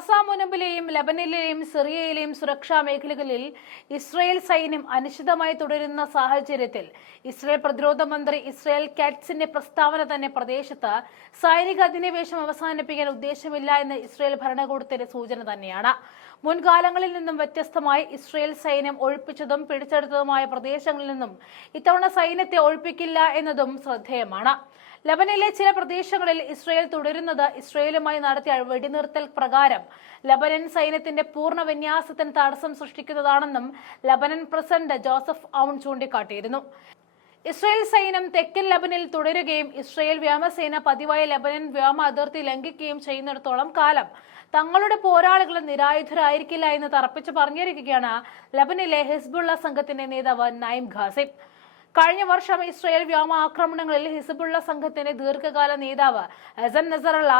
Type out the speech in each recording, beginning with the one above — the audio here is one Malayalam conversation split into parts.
ഗാസ മുനമ്പിലെയും ലബനനിലെയും സിറിയയിലെയും സുരക്ഷാ മേഖലകളിൽ ഇസ്രായേൽ സൈന്യം അനിശ്ചിതമായി തുടരുന്ന സാഹചര്യത്തിൽ ഇസ്രായേൽ പ്രതിരോധ മന്ത്രി ഇസ്രായേൽ കാറ്റ്സിന്റെ പ്രസ്താവന തന്നെ പ്രദേശത്ത് സൈനിക അധിനിവേശം അവസാനിപ്പിക്കാൻ ഉദ്ദേശമില്ല എന്ന് ഇസ്രായേൽ ഭരണകൂടത്തിന്റെ സൂചന തന്നെയാണ്. മുൻകാലങ്ങളിൽ നിന്നും വ്യത്യസ്തമായി ഇസ്രായേൽ സൈന്യം ഒഴിപ്പിച്ചതും പിടിച്ചെടുത്തതുമായ പ്രദേശങ്ങളിൽ നിന്നും ഇത്തവണ സൈന്യത്തെ ഒഴിപ്പിക്കില്ല എന്നതും ശ്രദ്ധേയമാണ്. ലബനനിലെ ചില പ്രദേശങ്ങളിൽ ഇസ്രായേൽ തുടരുന്നത് ഇസ്രായേലുമായി നടത്തിയ വെടിനിർത്തൽ പ്രകാരം ലബനൻ സൈന്യത്തിന്റെ പൂർണ്ണ വിന്യാസത്തിന് തടസ്സം സൃഷ്ടിക്കുന്നതാണെന്നും ലബനൻ പ്രസിഡന്റ് ജോസഫ് ഔൺ ചൂണ്ടിക്കാട്ടിയിരുന്നു. ഇസ്രായേൽ സൈന്യം തെക്കൻ ലബനിൽ തുടരുകയും ഇസ്രായേൽ വ്യോമസേന പതിവായി ലബനൻ വ്യോമ അതിർത്തി ലംഘിക്കുകയും ചെയ്യുന്നിടത്തോളം കാലം തങ്ങളുടെ പോരാളികൾ നിരായുധരായിരിക്കില്ല എന്ന് തറപ്പിച്ച് പറഞ്ഞിരിക്കുകയാണ് ലബനിലെ ഹിസ്ബുള്ള സംഘത്തിന്റെ നേതാവ് നൈം ഖാസിം. കഴിഞ്ഞ വർഷം ഇസ്രായേൽ വ്യോമ ആക്രമണങ്ങളിൽ ഹിസ്ബുള്ള സംഘത്തിന്റെ ദീർഘകാല നേതാവ് ഹസൻ നസറല്ല,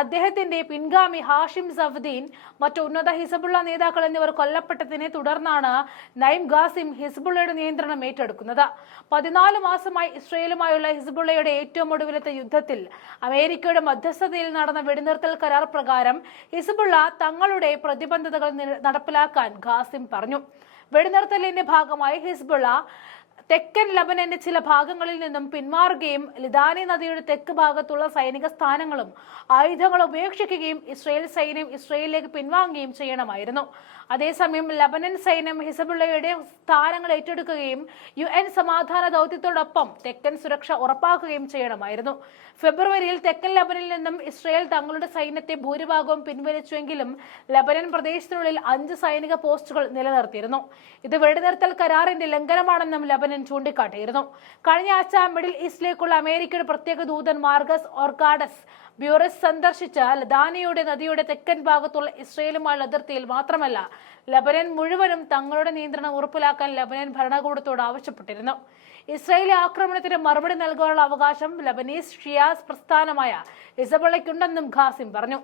അദ്ദേഹത്തിന്റെ പിൻഗാമി ഹാഷിം സഫ്ദീൻ, മറ്റു ഉന്നത ഹിസ്ബുള്ള നേതാക്കൾ എന്നിവർ കൊല്ലപ്പെട്ടതിനെ തുടർന്നാണ് നൈം ഖാസിം ഹിസ്ബുള്ളയുടെ നിയന്ത്രണം ഏറ്റെടുക്കുന്നത്. 14 മാസമായി ഇസ്രായേലുമായുള്ള ഹിസ്ബുള്ളയുടെ ഏറ്റവും ഒടുവിലത്തെ യുദ്ധത്തിൽ അമേരിക്കയുടെ മധ്യസ്ഥതയിൽ നടന്ന വെടിനിർത്തൽ കരാർ പ്രകാരം ഹിസ്ബുള്ള തങ്ങളുടെ പ്രതിബദ്ധതകൾ നടപ്പിലാക്കാൻ ഖാസിം പറഞ്ഞു. വെടിനിർത്തലിന്റെ ഭാഗമായി ഹിസ്ബുള്ള തെക്കൻ ലബനന്റെ ചില ഭാഗങ്ങളിൽ നിന്നും പിന്മാറുകയും ലിദാനി നദിയുടെ തെക്ക് ഭാഗത്തുള്ള സൈനിക സ്ഥാനങ്ങളും ആയുധങ്ങൾ ഉപേക്ഷിക്കുകയും ഇസ്രായേൽ സൈന്യം ഇസ്രായേലിലേക്ക് പിൻവാങ്ങുകയും ചെയ്യണമായിരുന്നു. അതേസമയം ലബനൻ സൈന്യം ഹിസ്ബുള്ളയുടെ സ്ഥാനങ്ങൾ ഏറ്റെടുക്കുകയും UN സമാധാന ദൗത്യത്തോടൊപ്പം തെക്കൻ സുരക്ഷ ഉറപ്പാക്കുകയും ചെയ്യണമായിരുന്നു. ഫെബ്രുവരിയിൽ തെക്കൻ ലബനിൽ നിന്നും ഇസ്രായേൽ തങ്ങളുടെ സൈന്യത്തെ ഭൂരിഭാഗവും പിൻവലിച്ചുവെങ്കിലും ലബനൻ പ്രദേശത്തിനുള്ളിൽ 5 സൈനിക പോസ്റ്റുകൾ നിലനിർത്തിയിരുന്നു. ഇത് വെടിനിർത്തൽ കരാറിന്റെ ലംഘനമാണെന്നും ലബനൻ ചൂണ്ടിക്കാട്ടിയിരുന്നു. കഴിഞ്ഞ ആഴ്ച മിഡിൽ ഈസ്റ്റിലേക്കുള്ള അമേരിക്കയുടെ പ്രത്യേക ദൂതൻ മാർഗസ് ഓർഗാഡസ് ബ്യൂറസ് സന്ദർശിച്ച ലദാനിയുടെ നദിയുടെ തെക്കൻ ഭാഗത്തുള്ള ഇസ്രായേലുമായുള്ള അതിർത്തിയിൽ മാത്രമല്ല ലബനൻ മുഴുവനും തങ്ങളുടെ നിയന്ത്രണം ഉറപ്പിലാക്കാൻ ലബനൻ ഭരണകൂടത്തോട് ആവശ്യപ്പെട്ടിരുന്നു. ഇസ്രായേലി ആക്രമണത്തിന് മറുപടി നൽകാനുള്ള അവകാശം ലബനീസ് ഷിയാസ് പ്രസ്ഥാനമായ ഹിസ്ബുള്ളയ്ക്കുണ്ടെന്നും ഖാസിം പറഞ്ഞു.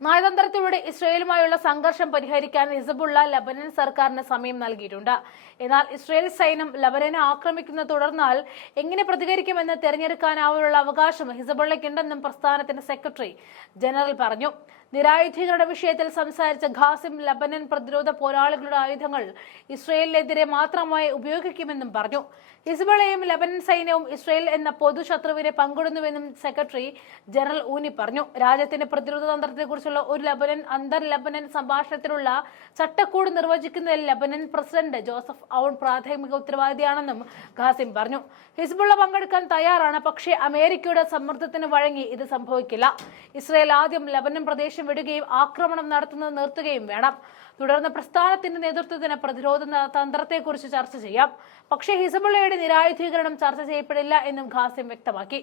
നയതന്ത്രത്തിലൂടെ ഇസ്രായേലുമായുള്ള സംഘർഷം പരിഹരിക്കാൻ ഹിസ്ബുള്ള ലബനൻ സർക്കാരിന് സമയം നൽകിയിട്ടുണ്ട്. എന്നാൽ ഇസ്രായേൽ സൈന്യം ലബനനെ ആക്രമിക്കുന്നത് തുടർന്നാൽ എങ്ങനെ പ്രതികരിക്കുമെന്ന് തെരഞ്ഞെടുക്കാനാവാനുള്ള അവകാശം ഹിസ്ബുള്ളയ്ക്കുണ്ടെന്നും പ്രസ്ഥാനത്തിന്റെ സെക്രട്ടറി ജനറൽ പറഞ്ഞു. നിരായുധീകരണ വിഷയത്തിൽ സംസാരിച്ച ഖാസിം ലബനൻ പ്രതിരോധ പോരാളികളുടെ ആയുധങ്ങൾ ഇസ്രായേലിനെതിരെ മാത്രമായി ഉപയോഗിക്കുമെന്നും പറഞ്ഞു. ഹിസ്ബുള്ളയും ലബനൻ സൈന്യവും ഇസ്രായേൽ എന്ന പൊതു ശത്രുവിനെ പങ്കിടുന്നുവെന്നും സെക്രട്ടറി ജനറൽ ഊന്നി പറഞ്ഞു. രാജ്യത്തിന്റെ പ്രതിരോധ തന്ത്രത്തെക്കുറിച്ചുള്ള ഒരു അന്തർ ലബനൻ സംഭാഷണത്തിലുള്ള ചട്ടക്കൂട് നിർവചിക്കുന്നതിൽ ലബനൻ പ്രസിഡന്റ് ജോസഫ് ഔൺ പ്രാഥമിക ഉത്തരവാദിയാണെന്നും ഖാസിം പറഞ്ഞു. ഹിസ്ബുള്ള പങ്കെടുക്കാൻ തയ്യാറാണ്, പക്ഷേ അമേരിക്കയുടെ സമ്മർദ്ദത്തിന് വഴങ്ങി ഇത് സംഭവിക്കില്ല. ഇസ്രായേൽ ആദ്യം ലബനൻ പ്രദേശം വിടുകയും ആക്രമണം നടത്തുന്നത് നിർത്തുകയും വേണം. തുടർന്ന് പ്രസ്ഥാനത്തിന്റെ നേതൃത്വത്തിന് പ്രതിരോധ തന്ത്രത്തെക്കുറിച്ച് ചർച്ച ചെയ്യാം. പക്ഷേ ഹിസ്ബുള്ളയുടെ നിരായുധീകരണം ചർച്ച ചെയ്യപ്പെടില്ല എന്നും ഖാസിം വ്യക്തമാക്കി.